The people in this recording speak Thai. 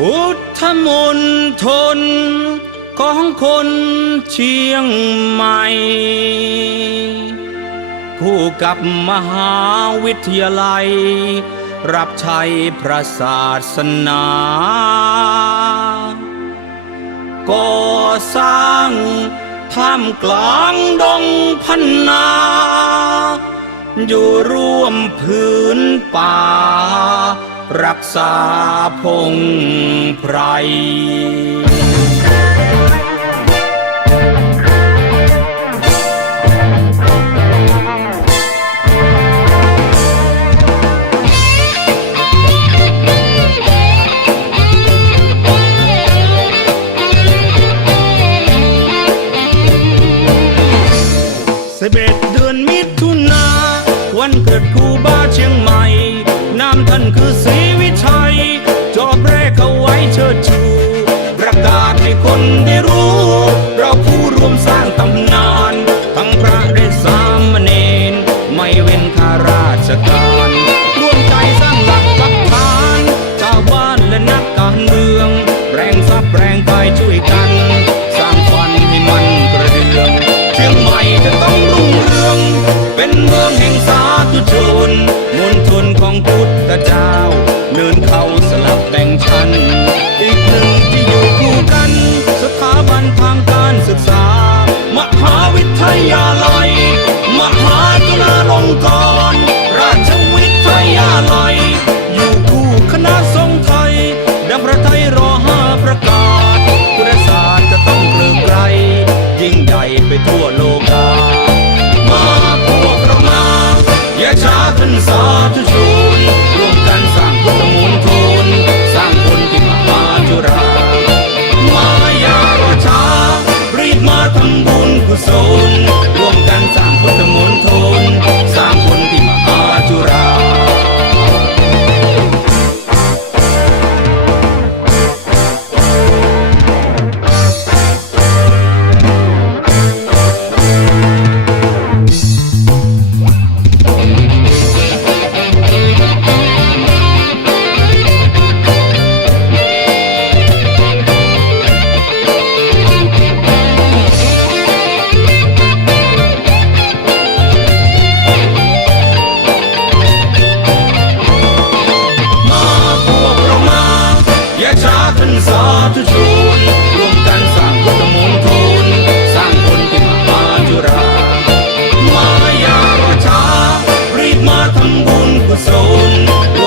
พุทธมนทนของคนเชียงใหม่ คู่กับมหาวิทยาลัย รับใช้พระศาสนา ก่อสร้างท่ามกลางดงพันนา อยู่ร่วมพื้นป่า กษาพงไพรสิบเอ็ดเดือนมิถุนาวันเกิดครูบาเชียงใหม่นามท่านคือศรี จอบแรกเอาไว้เชิดชู ประกาศให้คนได้รู้ เราผู้รวมสร้างตำนาน ทั้งพระและสามเณรไม่เว้นข้าราชการ ร่วมใจสร้างหลักปักฐานชาวบ้านและนักการเมือง แรงทรัพย์แรงกายช่วยกัน สร้างฝันให้มันกระเดืองเชียงใหม่จะต้องรุ่งเรือง เป็นเมืองแห่ง so bun cu sol.